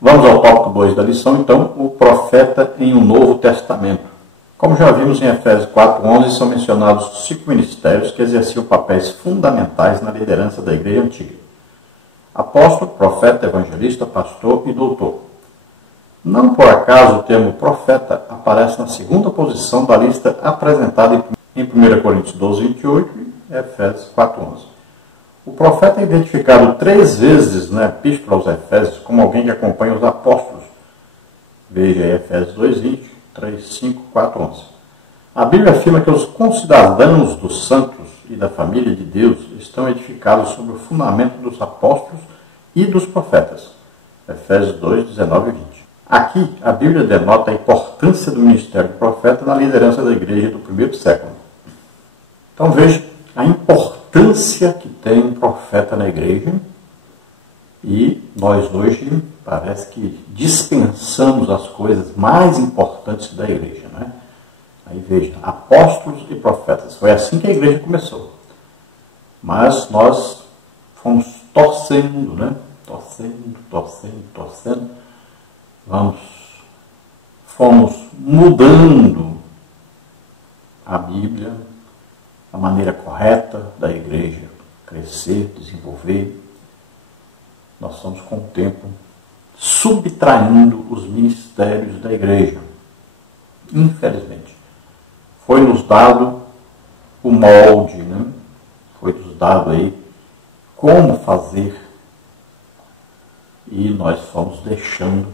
Vamos ao tópico 2 da lição, então, o profeta em um Novo Testamento. Como já vimos em Efésios 4:11, são mencionados 5 ministérios que exerciam papéis fundamentais na liderança da igreja antiga: apóstolo, profeta, evangelista, pastor e doutor. Não por acaso o termo profeta aparece na segunda posição da lista apresentada em 1 Coríntios 12:28 e Efésios 4:11. O profeta é identificado 3 vezes na Epístola aos Efésios como alguém que acompanha os apóstolos. Veja aí Efésios 2:20, 3:5, 4:11. A Bíblia afirma que os concidadãos dos santos e da família de Deus estão edificados sobre o fundamento dos apóstolos e dos profetas. Efésios 2:19 e 20. Aqui, a Bíblia denota a importância do ministério do profeta na liderança da igreja do primeiro século. Então veja a importância que tem um profeta na igreja, e nós hoje parece que dispensamos as coisas mais importantes da igreja, né? Aí veja, apóstolos e profetas, foi assim que a igreja começou. Mas nós fomos torcendo, né? Torcendo. Fomos mudando a Bíblia, a maneira correta da igreja crescer, desenvolver. Nós estamos, com o tempo, subtraindo os ministérios da igreja. Infelizmente. Foi-nos dado o molde, né? Foi-nos dado aí como fazer, e nós fomos deixando,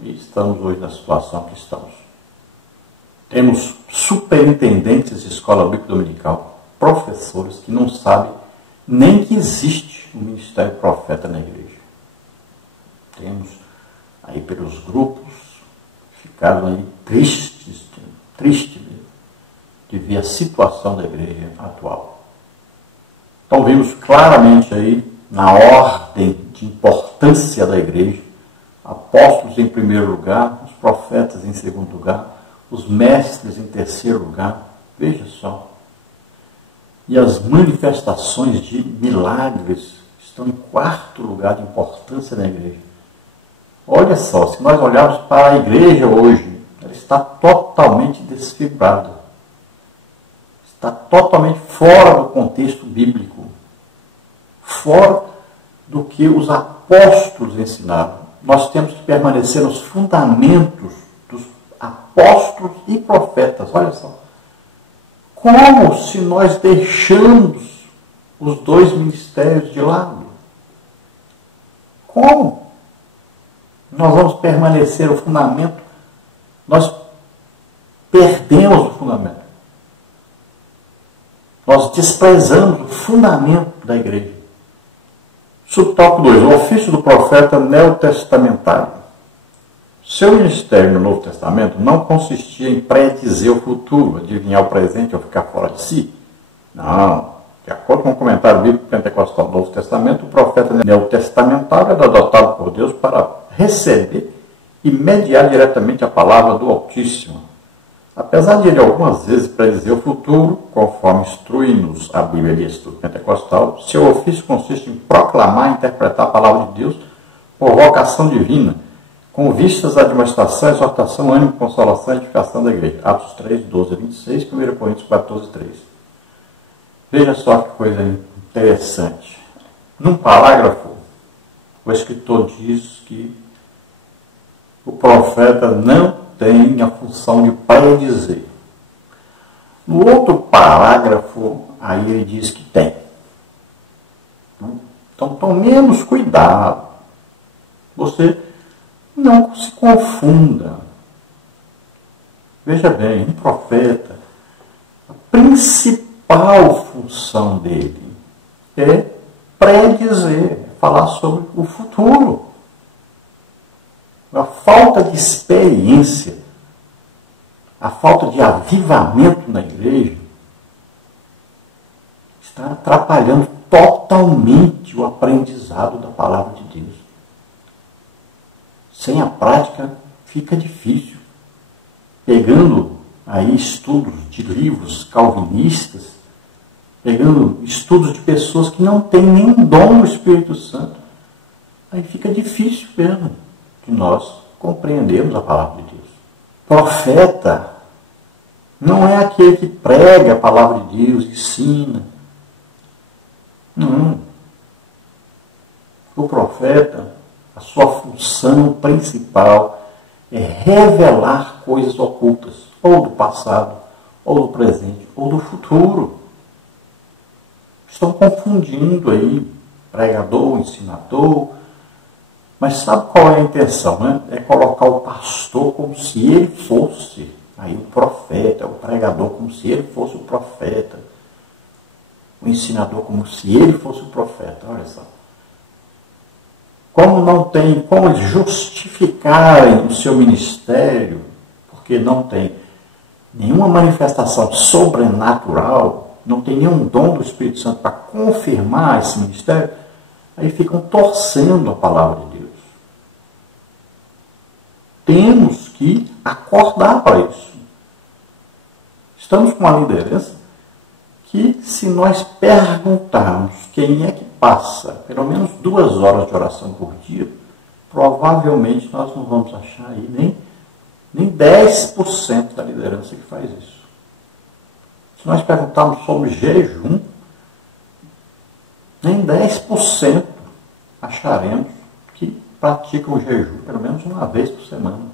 e estamos hoje na situação que estamos. Temos superintendentes de escola bíblica dominical, professores que não sabem nem que existe um ministério profeta na igreja. Temos aí pelos grupos ficado aí tristes de ver a situação da igreja atual. Então vimos claramente aí na ordem de importância da igreja: apóstolos em primeiro lugar, os profetas em segundo lugar, os mestres em terceiro lugar. Veja só. E as manifestações de milagres estão em quarto lugar de importância na igreja. Olha só, se nós olharmos para a igreja hoje, ela está totalmente desfigurada. Está totalmente fora do contexto bíblico. Fora do que os apóstolos ensinaram. Nós temos que permanecer nos fundamentos dos apóstolos e profetas. Olha só. Como se nós deixamos os 2 ministérios de lado? Como? Nós vamos permanecer no fundamento? Nós perdemos o fundamento. Nós desprezamos o fundamento da igreja. Subtópico 2. O ofício do profeta neotestamentário. Seu ministério no Novo Testamento não consistia em predizer o futuro, adivinhar o presente ou ficar fora de si. Não. De acordo com o comentário bíblico pentecostal do Novo Testamento, o profeta neotestamentário era adotado por Deus para receber e mediar diretamente a palavra do Altíssimo. Apesar de ele algumas vezes predizer o futuro, conforme instrui-nos a Bíblia e Estudo Pentecostal, seu ofício consiste em proclamar e interpretar a palavra de Deus por vocação divina, com vistas à demonstração, exortação, ânimo, consolação e edificação da igreja. Atos 3, 12 a 26, 1 Coríntios 14, 3. Veja só que coisa interessante. Num parágrafo, o escritor diz que o profeta não tem a função de predizer. No outro parágrafo, aí ele diz que tem. Então, tomemos cuidado. Você não se confunda. Veja bem, um profeta, a principal função dele é predizer, falar sobre o futuro. A falta de experiência, a falta de avivamento na igreja está atrapalhando totalmente o aprendizado da palavra de Deus. Sem a prática fica difícil. Pegando aí estudos de livros calvinistas, pegando estudos de pessoas que não têm nem dom do Espírito Santo, aí fica difícil mesmo. de nós compreendermos a palavra de Deus. Profeta não é aquele que prega a palavra de Deus, ensina. Não. O profeta, a sua função principal é revelar coisas ocultas, ou do passado, ou do presente, ou do futuro. Estão confundindo aí pregador, ensinador. Mas sabe qual é a intenção, né? É colocar o pastor como se ele fosse aí o profeta, o pregador como se ele fosse o profeta, o ensinador como se ele fosse o profeta. Olha só. Como não tem como eles justificarem o seu ministério, porque não tem nenhuma manifestação sobrenatural, não tem nenhum dom do Espírito Santo para confirmar esse ministério, aí ficam torcendo a palavra de Deus. Temos que acordar para isso. Estamos com uma liderança que, se nós perguntarmos quem é que passa pelo menos 2 horas de oração por dia, provavelmente nós não vamos achar aí nem 10% da liderança que faz isso. Se nós perguntarmos sobre jejum, nem 10% acharemos que praticam o jejum pelo menos uma vez por semana.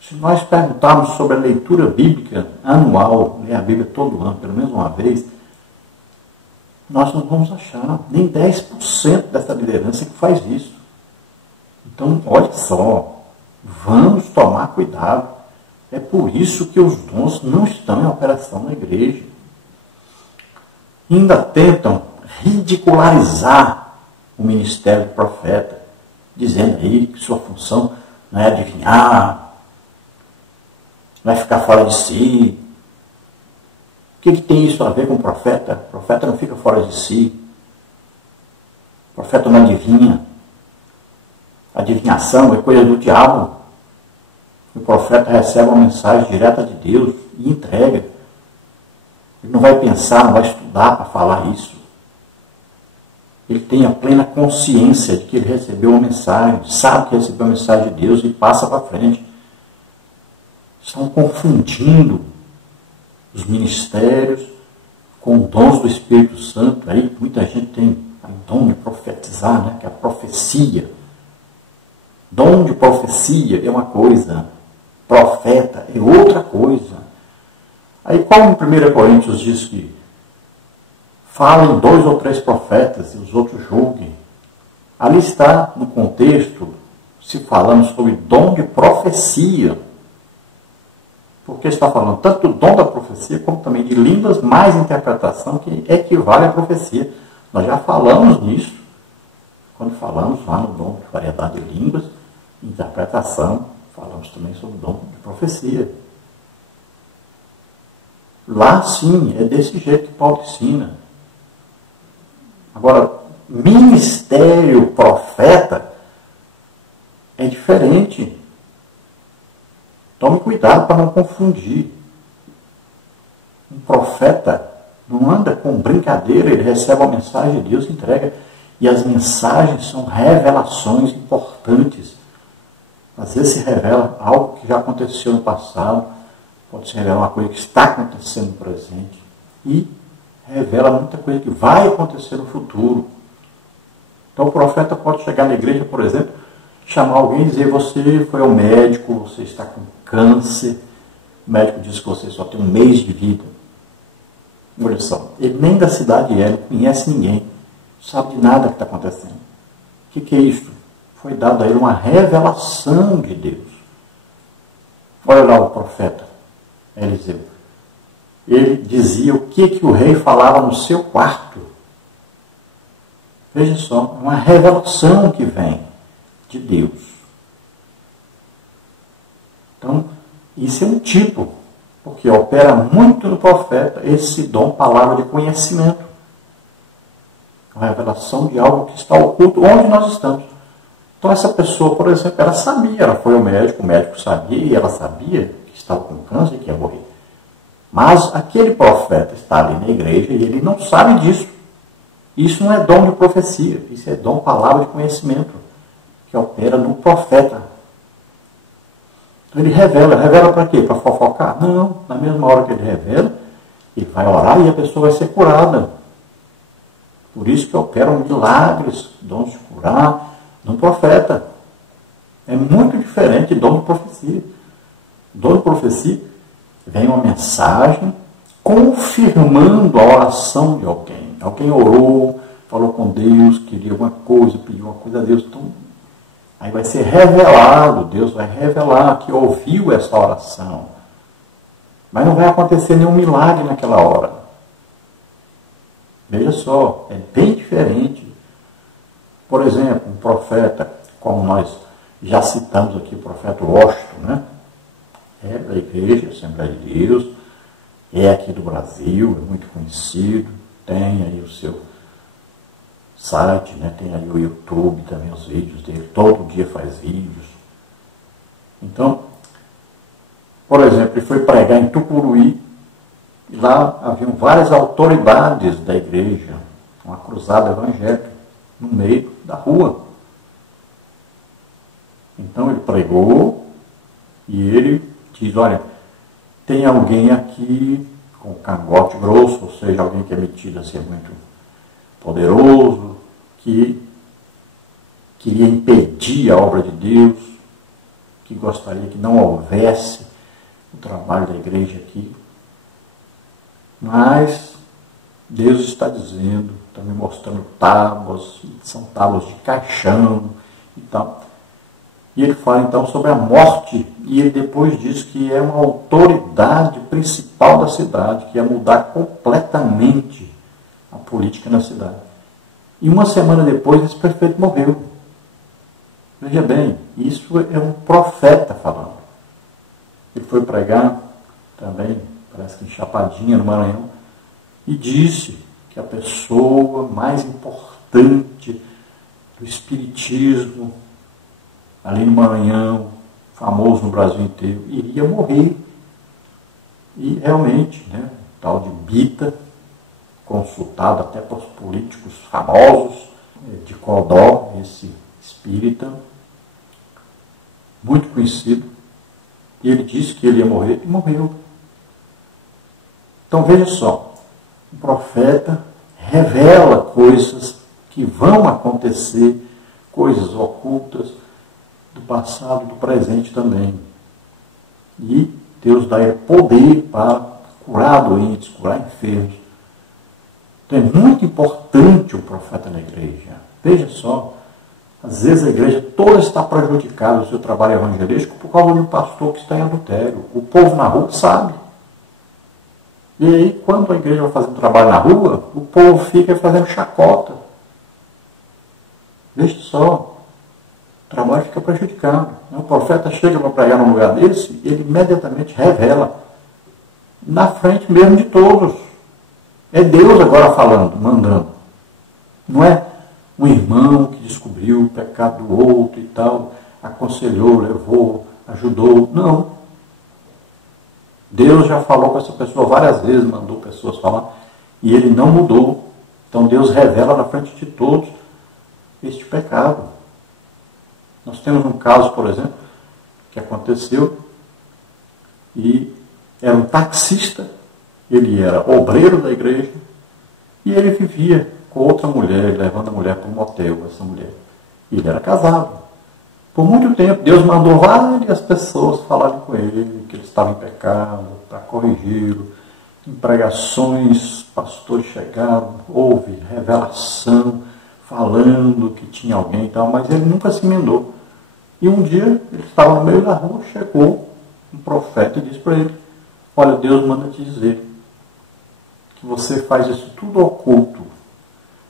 Se nós perguntarmos sobre a leitura bíblica anual, ler a Bíblia todo ano, pelo menos uma vez, nós não vamos achar nem 10% dessa liderança que faz isso. Então, olha só, vamos tomar cuidado. É por isso que os dons não estão em operação na igreja. Ainda tentam ridicularizar o ministério do profeta, dizendo aí que sua função não é adivinhar, vai ficar fora de si. O que tem isso a ver com o profeta? O profeta não fica fora de si. O profeta não adivinha. Adivinhação é coisa do diabo. O profeta recebe uma mensagem direta de Deus e entrega. Ele não vai pensar, não vai estudar para falar isso. Ele tem a plena consciência de que ele recebeu uma mensagem, sabe que recebeu uma mensagem de Deus e passa para frente. Estão confundindo os ministérios com dons do Espírito Santo. Aí muita gente tem o dom de profetizar, né? Que é a profecia. Dom de profecia é uma coisa, profeta é outra coisa. Aí como em 1 Coríntios diz que falem 2 ou 3 profetas e os outros julguem. Ali está no contexto, se falamos sobre dom de profecia. Porque está falando tanto do dom da profecia, como também de línguas mais interpretação, que equivale à profecia. Nós já falamos nisso, quando falamos lá no dom de variedade de línguas, interpretação, falamos também sobre o dom de profecia. Lá sim, é desse jeito que Paulo ensina. Agora, ministério profeta é diferente. Tome cuidado para não confundir. Um profeta não anda com brincadeira, ele recebe uma mensagem de Deus e entrega. E as mensagens são revelações importantes. Às vezes se revela algo que já aconteceu no passado, pode se revelar uma coisa que está acontecendo no presente. E revela muita coisa que vai acontecer no futuro. Então o profeta pode chegar na igreja, por exemplo, chamar alguém e dizer: você foi ao médico, você está com câncer, o médico diz que você só tem 1 mês de vida. Olha só, ele nem da cidade é, não conhece ninguém, não sabe de nada que está acontecendo. O que é isso? Foi dado a ele uma revelação de Deus. Olha lá o profeta Eliseu. Ele dizia o que o rei falava no seu quarto. Veja só, uma revelação que vem de Deus. Então, isso é um tipo, porque opera muito no profeta esse dom, palavra de conhecimento. Uma revelação de algo que está oculto onde nós estamos. Então, essa pessoa, por exemplo, ela sabia, ela foi ao médico, o médico sabia, e ela sabia que estava com câncer e que ia morrer. Mas aquele profeta está ali na igreja e ele não sabe disso. Isso não é dom de profecia, isso é dom, palavra de conhecimento. que opera no profeta. Então ele revela para quê? Para fofocar? Não, na mesma hora que ele revela, ele vai orar e a pessoa vai ser curada. Por isso que operam milagres, dons de curar, no profeta. É muito diferente de dom de profecia. Dom de profecia vem uma mensagem confirmando a oração de alguém. Alguém orou, falou com Deus, queria alguma coisa, pediu uma coisa a Deus. Então, aí vai ser revelado, Deus vai revelar que ouviu essa oração. Mas não vai acontecer nenhum milagre naquela hora. Veja só, é bem diferente. Por exemplo, um profeta, como nós já citamos aqui, o profeta Washington, né? É da igreja, Assembleia de Deus, é aqui do Brasil, é muito conhecido, tem aí o seu site, né? Tem aí o YouTube também, os vídeos dele, todo dia faz vídeos. Então, por exemplo, ele foi pregar em Tucuruí, e lá haviam várias autoridades da igreja, uma cruzada evangélica, no meio da rua. Então ele pregou e ele diz, olha, tem alguém aqui com cangote grosso, ou seja, alguém que é metido a ser muito poderoso, que queria impedir a obra de Deus, que gostaria que não houvesse o trabalho da igreja aqui. Mas Deus está dizendo, está me mostrando tábuas, são tábuas de caixão e tal. E ele fala então sobre a morte, e ele depois diz que é uma autoridade principal da cidade, que ia mudar completamente a política na cidade. E uma semana depois esse prefeito morreu. Veja bem, isso é um profeta falando. Ele foi pregar também, parece que em Chapadinha, no Maranhão, e disse que a pessoa mais importante do espiritismo, ali no Maranhão, famoso no Brasil inteiro, iria morrer. E realmente, né, o tal de Bita, consultado até pelos políticos famosos, de Codó, esse espírita, muito conhecido, e ele disse que ele ia morrer, e morreu. Então veja só, o profeta revela coisas que vão acontecer, coisas ocultas, do passado, do presente também. E Deus dá poder para curar doentes, curar enfermos. Então é muito importante o profeta na igreja. Veja só, às vezes a igreja toda está prejudicada no seu trabalho evangelístico por causa de um pastor que está em adultério. O povo na rua sabe. E aí, quando a igreja vai fazer um trabalho na rua, o povo fica fazendo chacota. Veja só, o trabalho fica prejudicado. O profeta chega para pregar num lugar desse, ele imediatamente revela, na frente mesmo de todos. É Deus agora falando, mandando. Não é um irmão que descobriu o pecado do outro e tal, aconselhou, levou, ajudou. Não. Deus já falou com essa pessoa várias vezes, mandou pessoas falar, e ele não mudou. Então Deus revela na frente de todos este pecado. Nós temos um caso, por exemplo, que aconteceu, e era um taxista, ele era obreiro da igreja, e ele vivia com outra mulher, levando a mulher para um motel, essa mulher. E ele era casado. Por muito tempo, Deus mandou várias pessoas falarem com ele, que ele estava em pecado, para corrigi-lo. Em pregações, pastores chegaram, houve revelação, falando que tinha alguém e tal, mas ele nunca se emendou. E um dia, ele estava no meio da rua, chegou um profeta e disse para ele, olha, Deus manda te dizer que você faz isso tudo oculto,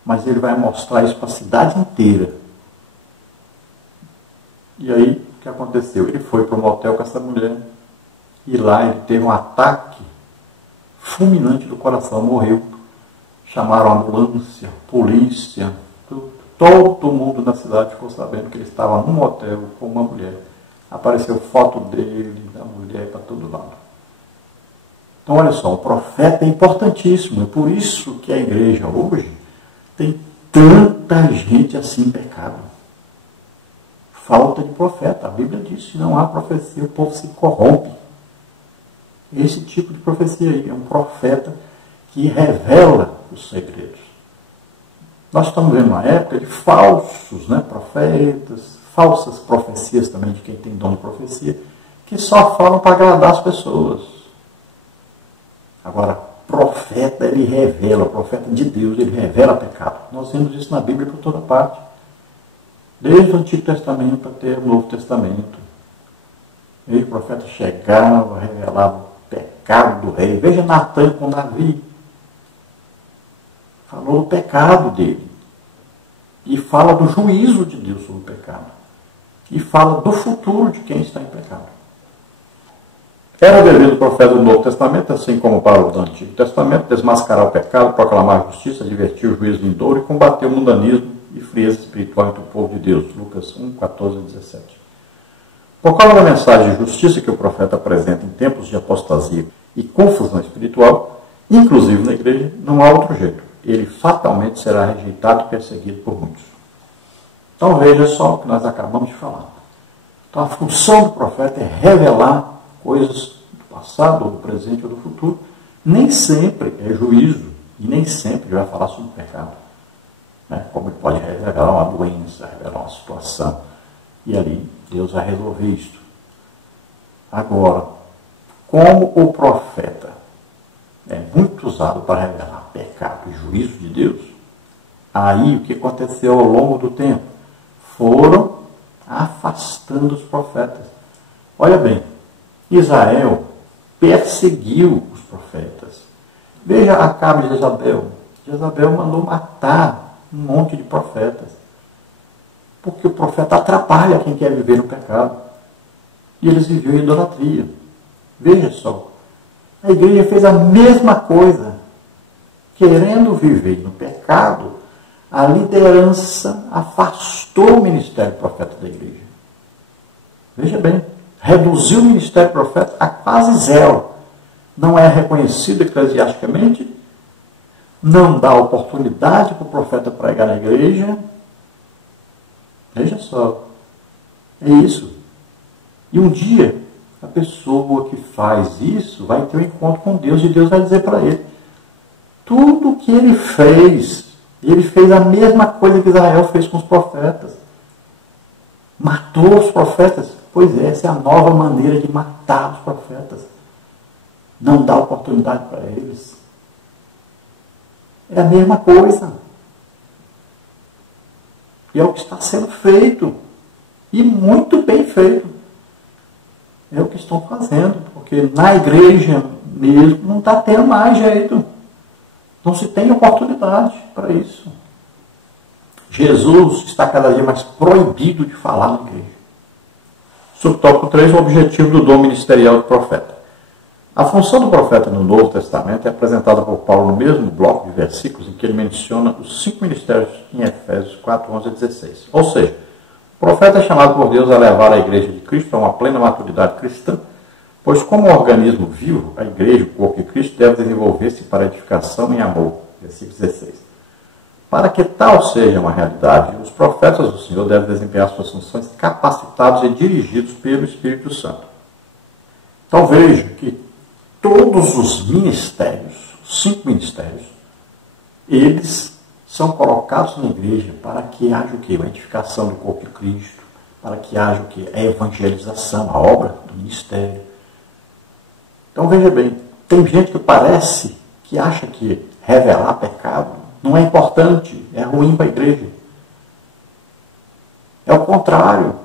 mas ele vai mostrar isso para a cidade inteira. E aí, o que aconteceu? Ele foi para um motel com essa mulher, e lá ele teve um ataque fulminante do coração, morreu. Chamaram a ambulância, polícia, tudo. Todo mundo na cidade ficou sabendo que ele estava num motel com uma mulher. Apareceu foto dele, da mulher, para todo lado. Então, olha só, o profeta é importantíssimo. É por isso que a igreja hoje tem tanta gente assim em pecado. falta de profeta. A Bíblia diz que não há profecia, o povo se corrompe. Esse tipo de profecia aí é um profeta que revela os segredos. Nós estamos vendo uma época de falsos profetas, falsas profecias também de quem tem dom de profecia, que só falam para agradar as pessoas. Agora, profeta, ele revela, o profeta de Deus, ele revela pecado. Nós vemos isso na Bíblia por toda parte. Desde o Antigo Testamento até o Novo Testamento. E o profeta chegava, revelava o pecado do rei. Veja Natan com Davi. Falou do pecado dele. E fala do juízo de Deus sobre o pecado. E fala do futuro de quem está em pecado. Era devido do profeta do Novo Testamento, assim como para o do Antigo Testamento, desmascarar o pecado, proclamar a justiça, advertir o juízo vindouro e combater o mundanismo e frieza espiritual entre o povo de Deus. Lucas 1, 14 e 17. Por causa da mensagem de justiça que o profeta apresenta em tempos de apostasia e confusão espiritual, inclusive na igreja, não há outro jeito. Ele fatalmente será rejeitado e perseguido por muitos. Então veja só o que nós acabamos de falar. Então a função do profeta é revelar coisas do passado, ou do presente, ou do futuro. Nem sempre é juízo, e nem sempre vai falar sobre o pecado. Como ele pode revelar uma doença, revelar uma situação. E ali Deus vai resolver isto. Agora, como o profeta é muito usado para revelar pecado e juízo de Deus, aí o que aconteceu ao longo do tempo? Foram afastando os profetas. Olha bem, Israel perseguiu os profetas. Veja Acabe de Jezabel. Jezabel mandou matar um monte de profetas. Porque o profeta atrapalha quem quer viver no pecado. E eles viviam em idolatria. Veja só. A igreja fez a mesma coisa. Querendo viver no pecado, a liderança afastou o ministério profeta da igreja. Veja bem. Reduziu o ministério profeta a quase zero. Não é reconhecido eclesiasticamente. Não dá oportunidade para o profeta pregar na igreja. Veja só. É isso. E um dia, a pessoa que faz isso vai ter um encontro com Deus e Deus vai dizer para ele: tudo que ele fez a mesma coisa que Israel fez com os profetas. Matou os profetas. Pois é, essa é a nova maneira de matar os profetas. Não dá oportunidade para eles. É a mesma coisa. E é o que está sendo feito. E muito bem feito. É o que estão fazendo. Porque na igreja mesmo não está tendo mais jeito. Não se tem oportunidade para isso. Jesus está cada dia mais proibido de falar na igreja. Subtópico 3, o objetivo do dom ministerial do profeta. A função do profeta no Novo Testamento é apresentada por Paulo no mesmo bloco de versículos em que ele menciona os 5 ministérios em Efésios 4, 11 e 16. Ou seja, o profeta é chamado por Deus a levar a igreja de Cristo a uma plena maturidade cristã, pois como um organismo vivo, a igreja, o corpo de Cristo, deve desenvolver-se para edificação em amor. Versículo 16. Para que tal seja uma realidade, os profetas do Senhor devem desempenhar suas funções capacitados e dirigidos pelo Espírito Santo. Então veja que todos os ministérios, os 5 ministérios, eles são colocados na igreja para que haja o quê? A edificação do corpo de Cristo, para que haja o quê? A evangelização, a obra do ministério. Então veja bem, tem gente que parece que acha que revelar pecado não é importante, é ruim para a igreja. É o contrário.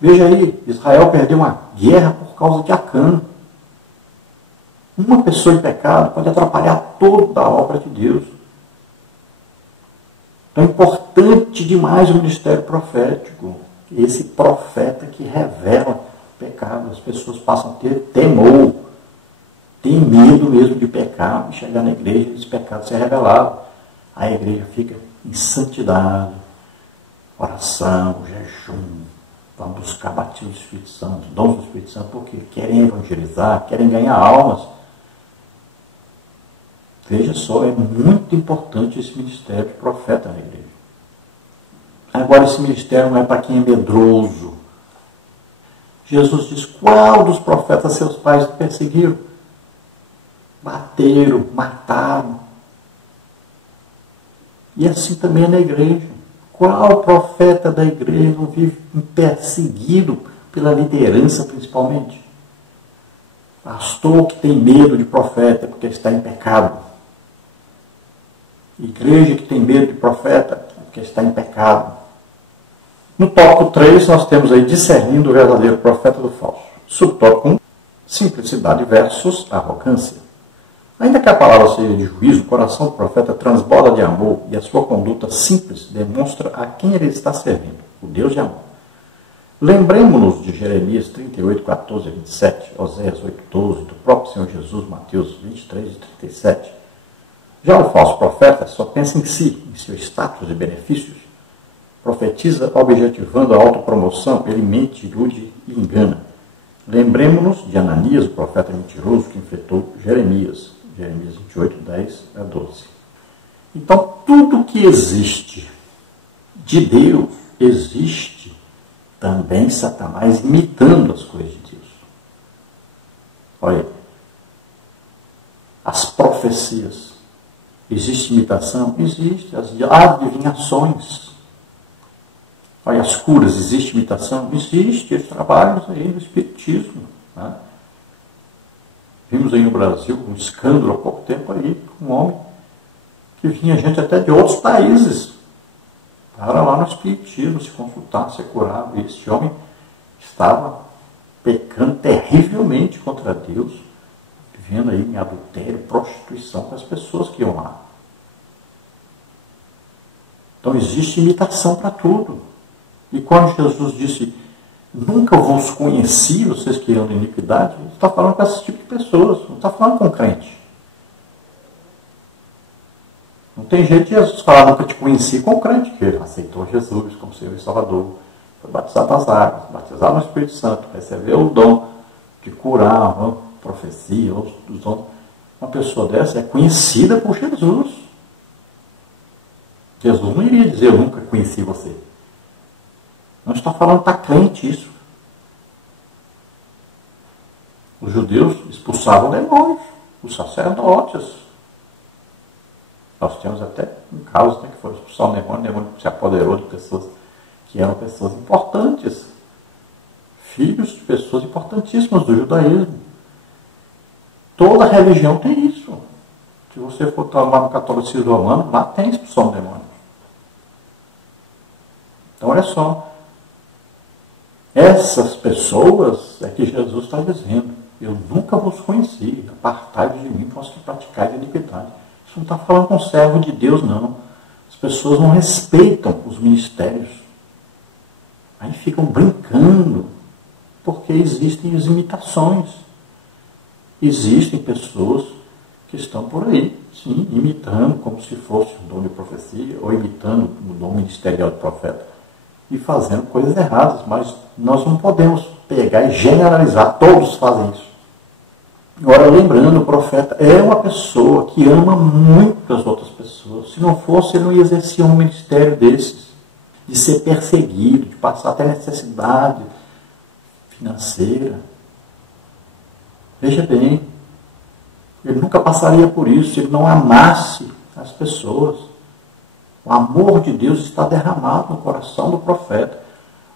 Veja aí, Israel perdeu uma guerra por causa de Acã. Uma pessoa em pecado pode atrapalhar toda a obra de Deus. Então é importante demais o ministério profético. Esse profeta que revela pecado. As pessoas passam a ter temor. Tem medo mesmo de pecar, de chegar na igreja e esse pecado ser revelado. A igreja fica em santidade, oração, jejum, vão buscar batismo do Espírito Santo, dons do Espírito Santo, porque querem evangelizar, querem ganhar almas. Veja só, é muito importante esse ministério de profeta na igreja. Agora, esse ministério não é para quem é medroso. Jesus diz: qual dos profetas seus pais perseguiram? Bateram, mataram. E assim também é na igreja. Qual profeta da igreja não vive perseguido pela liderança, principalmente? Pastor que tem medo de profeta porque está em pecado. Igreja que tem medo de profeta porque está em pecado. No tópico 3, nós temos aí discernindo o verdadeiro profeta do falso. Subtópico 1, simplicidade versus arrogância. Ainda que a palavra seja de juízo, o coração do profeta transborda de amor e a sua conduta simples demonstra a quem ele está servindo, o Deus de amor. Lembremos-nos de Jeremias 38, 14 a 27, Oséias 8, 12, do próprio Senhor Jesus, Mateus 23 e 37. Já o falso profeta só pensa em si, em seu status e benefícios. Profetiza objetivando a autopromoção, ele mente, ilude e engana. Lembremos-nos de Ananias, o profeta mentiroso que infectou Jeremias 28, 10 a 12. Então, tudo que existe de Deus, existe também Satanás imitando as coisas de Deus. Olha, as profecias, existe imitação? Existe. As adivinhações. Olha, as curas, existe imitação? Existe. Os trabalhos aí do Espiritismo. Né? Vimos aí no Brasil um escândalo há pouco tempo aí, um homem que vinha gente até de outros países para lá no Espiritismo se consultar, ser curado. E esse homem estava pecando terrivelmente contra Deus, vivendo aí em adultério, prostituição com as pessoas que iam lá. Então existe imitação para tudo. E quando Jesus disse: nunca vos conheci, vocês que andam em iniquidade, ele está falando com esse tipo de pessoas, não está falando com crente. Não tem jeito de Jesus falar: nunca te conheci, com crente, que ele aceitou Jesus como Senhor e Salvador, foi batizado nas águas, batizado no Espírito Santo, recebeu o dom de curar, profecia, os dons. Uma pessoa dessa é conhecida por Jesus. Jesus não iria dizer: eu nunca conheci você. Não está falando que está crente isso. Os judeus expulsavam demônios, os sacerdotes. Nós temos até um caso, né, que foi expulsar o demônio se apoderou de pessoas que eram pessoas importantes, filhos de pessoas importantíssimas do judaísmo. Toda religião tem isso. Se você for tomar no catolicismo romano, lá tem expulsão de demônios. Então, olha só. Essas pessoas é que Jesus está dizendo: eu nunca vos conheci, apartai-vos de mim, vós que praticais a iniquidade. Isso não está falando com servo de Deus, não. As pessoas não respeitam os ministérios. Aí ficam brincando, porque existem as imitações. Existem pessoas que estão por aí, sim, imitando como se fosse um dom de profecia, ou imitando o dom ministerial do profeta, e fazendo coisas erradas, mas nós não podemos pegar e generalizar, todos fazem isso. Agora, lembrando, o profeta é uma pessoa que ama muito as outras pessoas. Se não fosse, ele não ia exercer um ministério desses, de ser perseguido, de passar até necessidade financeira. Veja bem, ele nunca passaria por isso se ele não amasse as pessoas. O amor de Deus está derramado no coração do profeta.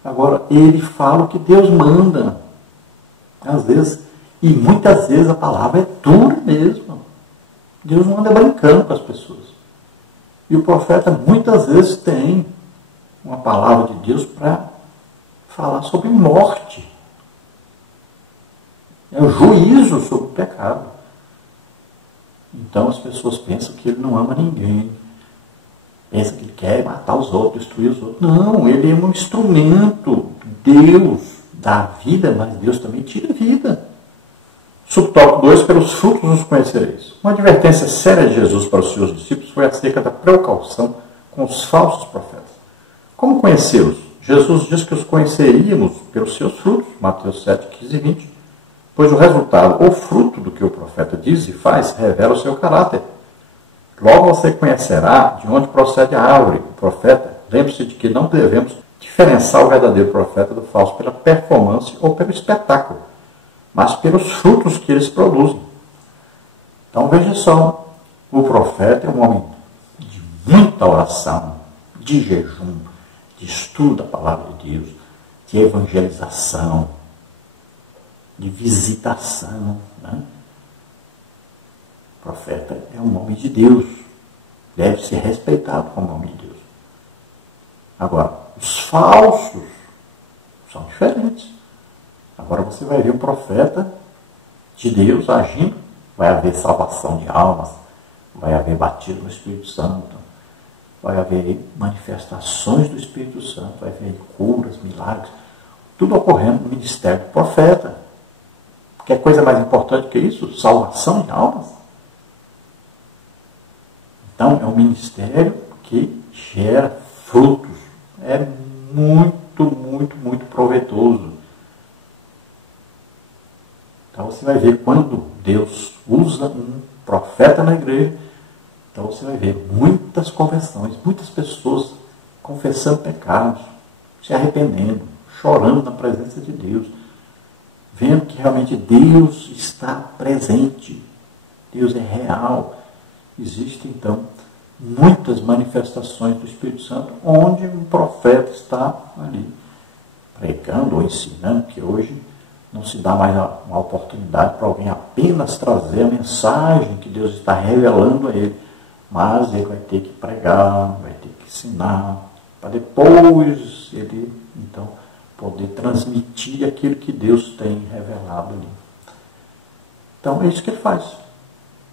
Agora, ele fala o que Deus manda. Às vezes, e muitas vezes a palavra é dura mesmo. Deus não anda brincando com as pessoas. E o profeta muitas vezes tem uma palavra de Deus para falar sobre morte. É o juízo sobre o pecado. Então as pessoas pensam que ele não ama ninguém. Pensa que ele quer matar os outros, destruir os outros. Não, ele é um instrumento. Deus dá vida, mas Deus também tira vida. Subtópico 2, pelos frutos os conhecereis. Uma advertência séria de Jesus para os seus discípulos foi acerca da precaução com os falsos profetas. Como conhecê-los? Jesus diz que os conheceríamos pelos seus frutos, Mateus 7, 15 e 20. Pois o resultado ou fruto do que o profeta diz e faz revela o seu caráter. Logo você conhecerá de onde procede a árvore. O profeta Lembre-se de que não devemos diferenciar o verdadeiro profeta do falso pela performance ou pelo espetáculo, mas pelos frutos que eles produzem. Então veja só, o profeta é um homem de muita oração, de jejum, de estudo da palavra de Deus, de evangelização, de visitação. Né? O profeta é um homem de Deus, deve ser respeitado como homem de Deus. Agora, os falsos são diferentes. Agora você vai ver um profeta de Deus agindo, vai haver salvação de almas, vai haver batismo no Espírito Santo, vai haver manifestações do Espírito Santo, vai haver curas, milagres, tudo ocorrendo no ministério do profeta. Que coisa mais importante que isso? Salvação de almas. Então, é um ministério que gera frutos. É muito, muito, muito proveitoso. Então, você vai ver quando Deus usa um profeta na igreja, então você vai ver muitas conversões, muitas pessoas confessando pecados, se arrependendo, chorando na presença de Deus, vendo que realmente Deus está presente, Deus é real. Existem, então, muitas manifestações do Espírito Santo onde um profeta está ali pregando ou ensinando, que hoje não se dá mais uma oportunidade para alguém apenas trazer a mensagem que Deus está revelando a ele, mas ele vai ter que pregar, vai ter que ensinar, para depois ele, então, poder transmitir aquilo que Deus tem revelado ali. Então, é isso que ele faz.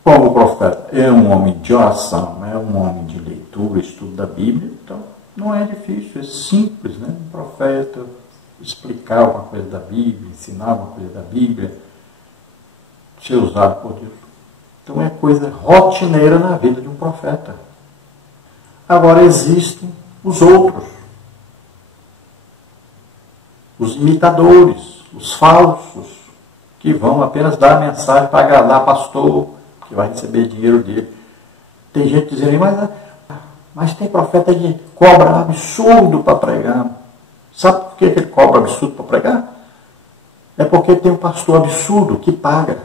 Como o profeta é um homem de oração, é um homem de leitura, estudo da Bíblia, então não é difícil, é simples, né? Um profeta explicar alguma coisa da Bíblia, ensinar alguma coisa da Bíblia, ser usado por Deus. Então é coisa rotineira na vida de um profeta. Agora existem os outros, os imitadores, os falsos, que vão apenas dar a mensagem para agradar pastor, que vai receber dinheiro dele. Tem gente dizendo, mas tem profeta que cobra absurdo para pregar. Sabe por que ele cobra absurdo para pregar? É porque tem um pastor absurdo que paga.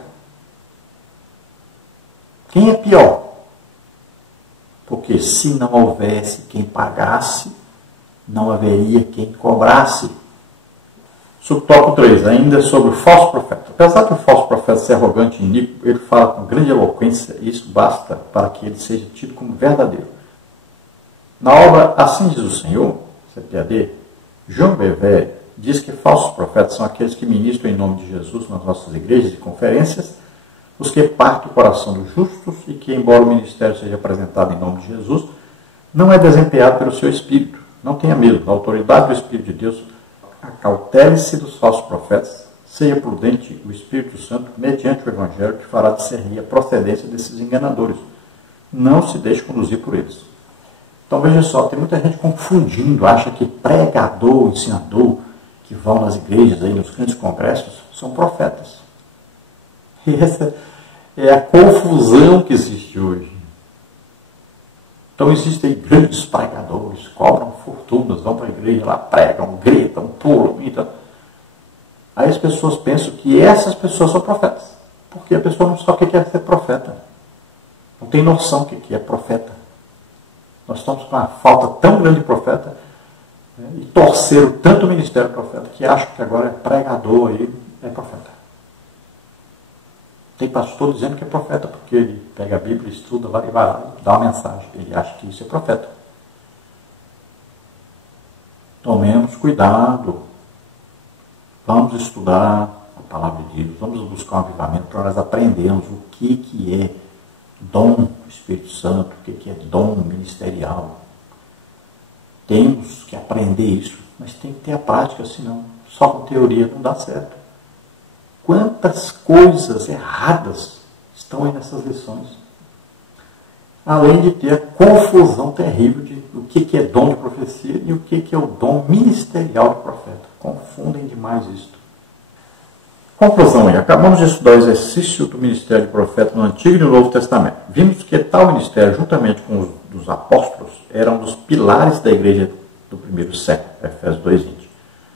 Quem é pior? Porque se não houvesse quem pagasse, não haveria quem cobrasse. Subtópico 3, ainda sobre o falso profeta. Apesar de o falso profeta ser arrogante e iníquo, ele fala com grande eloquência, e isso basta para que ele seja tido como verdadeiro. Na obra Assim Diz o Senhor, CPAD, João Bevé diz que falsos profetas são aqueles que ministram em nome de Jesus nas nossas igrejas e conferências, os que partem o coração dos justos e que, embora o ministério seja apresentado em nome de Jesus, não é desempenhado pelo seu Espírito. Não tenha medo, a autoridade do Espírito de Deus. Acautele-se dos falsos profetas, seja prudente o Espírito Santo, mediante o Evangelho, que fará discernir a procedência desses enganadores. Não se deixe conduzir por eles. Então veja só, tem muita gente confundindo, acha que pregador, ensinador, que vão nas igrejas, aí, nos grandes congressos, são profetas. E essa é a confusão que existe hoje. Então existem grandes pregadores, cobram fortunas, vão para a igreja, lá pregam, gritam, pulam. Então. Aí as pessoas pensam que essas pessoas são profetas. Porque a pessoa não sabe o que é ser profeta. Não tem noção do que é profeta. Nós estamos com uma falta tão grande de profeta, né, e torceram tanto o ministério do profeta que acham que agora é pregador aí, é profeta. Tem pastor dizendo que é profeta, porque ele pega a Bíblia, estuda, vai lá, dá uma mensagem. Ele acha que isso é profeta. Tomemos cuidado. Vamos estudar a palavra de Deus, vamos buscar um avivamento para nós aprendermos o que é dom do Espírito Santo, o que é dom ministerial. Temos que aprender isso, mas tem que ter a prática, senão só com teoria não dá certo. Quantas coisas erradas estão aí nessas lições. Além de ter a confusão terrível de o que é dom de profecia e o que é o dom ministerial do profeta. Confundem demais isto. Conclusão aí. Acabamos de estudar o exercício do ministério de profeta no Antigo e no Novo Testamento. Vimos que tal ministério, juntamente com os dos apóstolos, era um dos pilares da igreja do primeiro século, Efésios 2:20.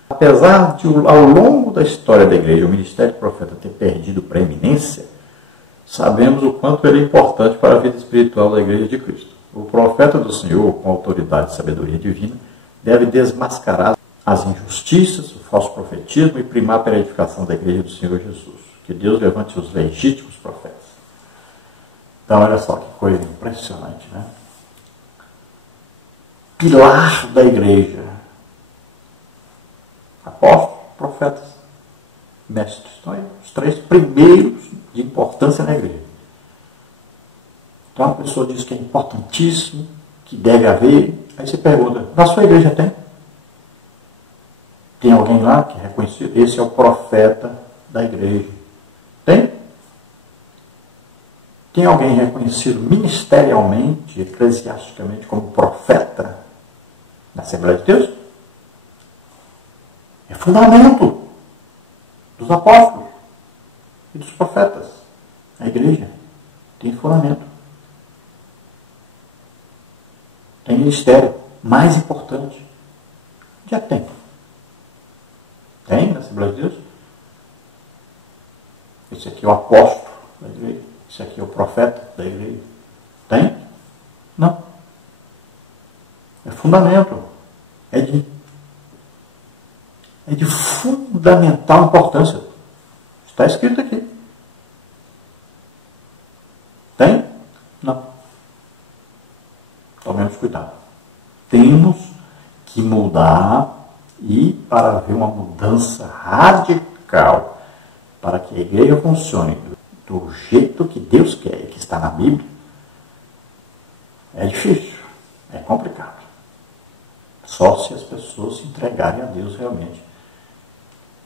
Apesar de, ao longo da história da igreja, o ministério do profeta ter perdido preeminência, sabemos o quanto ele é importante para a vida espiritual da igreja de Cristo. O profeta do Senhor, com autoridade e sabedoria divina, deve desmascarar as injustiças, o falso profetismo e primar pela edificação da igreja do Senhor Jesus. Que Deus levante os legítimos profetas. Então, olha só que coisa impressionante, né? Pilar da igreja. Apóstolos, profetas, mestres. Então, os três primeiros de importância na igreja. Então, a pessoa diz que é importantíssimo, que deve haver. Aí você pergunta, na sua igreja tem? Tem alguém lá que é reconhecido? Esse é o profeta da igreja. Tem? Tem alguém reconhecido ministerialmente, eclesiasticamente, como profeta na Assembleia de Deus? É fundamento dos apóstolos e dos profetas. A igreja tem fundamento. Tem ministério mais importante. Já tem. Tem na Assembleia de Deus? Esse aqui é o apóstolo da igreja. Esse aqui é o profeta da igreja. Tem? Não. É fundamento. É de fundamental importância. Está escrito aqui. Tem? Não. Tomemos cuidado. Temos que mudar e para haver uma mudança radical para que a igreja funcione do jeito que Deus quer, que está na Bíblia, é difícil, é complicado. Só se as pessoas se entregarem a Deus realmente.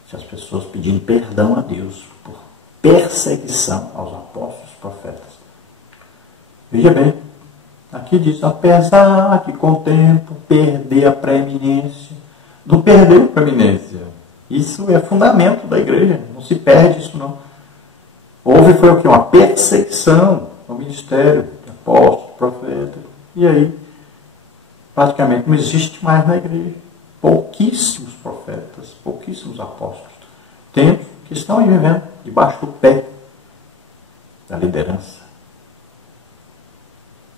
Se as pessoas pedirem perdão a Deus por perseguição aos apóstolos e profetas. Veja bem, aqui diz, apesar que com o tempo perder a preeminência. Não perdeu a preeminência. Isso é fundamento da igreja. Não se perde isso não. Foi o quê? Uma perseguição ao ministério de apóstolo, profeta. E aí, praticamente não existe mais na igreja. Pouquíssimos profetas, pouquíssimos apóstolos. Temos que estão aí vivendo debaixo do pé da liderança.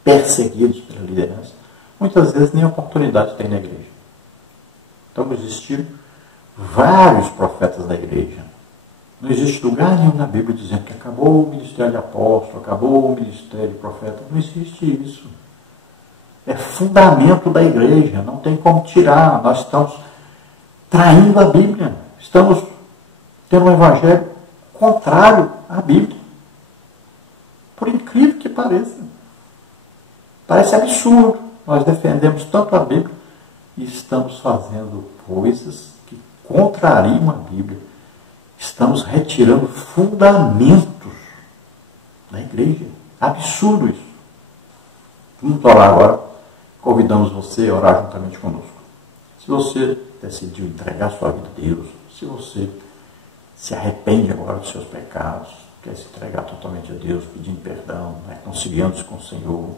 Perseguidos pela liderança. Muitas vezes nem oportunidade tem na igreja. Então existiram vários profetas da igreja. Não existe lugar nenhum na Bíblia dizendo que acabou o ministério de apóstolo, acabou o ministério de profeta. Não existe isso. É fundamento da igreja, não tem como tirar. Nós estamos traindo a Bíblia. Estamos tendo um evangelho contrário à Bíblia. Por incrível que pareça. Parece absurdo. Nós defendemos tanto a Bíblia e estamos fazendo coisas que contrariam a Bíblia. Estamos retirando fundamentos da igreja. Absurdo isso. Vamos orar agora. Convidamos você a orar juntamente conosco. Se você decidiu entregar sua vida a Deus, se você se arrepende agora dos seus pecados, quer se entregar totalmente a Deus, pedindo perdão, reconciliando-se com o Senhor,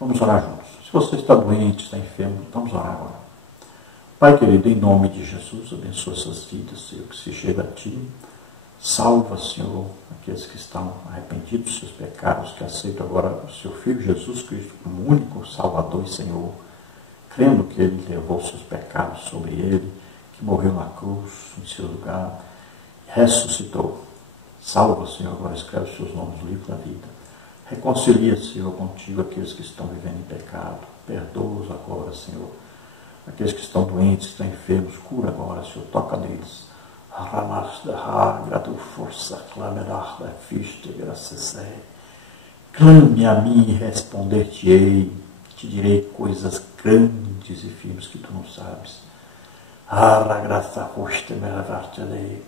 vamos orar juntos. Se você está doente, está enfermo, vamos orar agora. Pai querido, em nome de Jesus, abençoa essas vidas, Senhor, que se chega a Ti. Salva, Senhor, aqueles que estão arrependidos dos seus pecados, que aceitam agora o Seu Filho Jesus Cristo como único Salvador e Senhor, crendo que Ele levou os seus pecados sobre Ele, que morreu na cruz em seu lugar, ressuscitou. Salva, Senhor, agora escreve os seus nomes no livro da vida. Reconcilia, Senhor, contigo aqueles que estão vivendo em pecado. Perdoa-os agora, Senhor. Aqueles que estão doentes, estão enfermos, cura agora, Senhor, toca neles. Clame a mim e responder-te-ei, te direi coisas grandes e firmes que tu não sabes. Em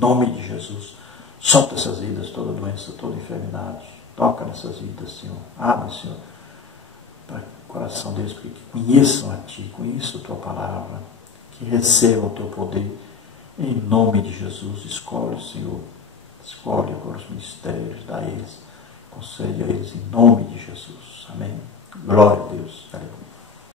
nome de Jesus, solta essas vidas, toda doença, toda enfermidade. Toca nessas vidas, Senhor. Abre, Senhor, para o coração deles, para que conheçam a Ti, conheçam a Tua palavra, que recebam o Teu poder. Em nome de Jesus, escolhe, Senhor. Escolhe agora os ministérios, dá a eles, concede a eles em nome de Jesus. Amém. Glória a Deus. Aleluia.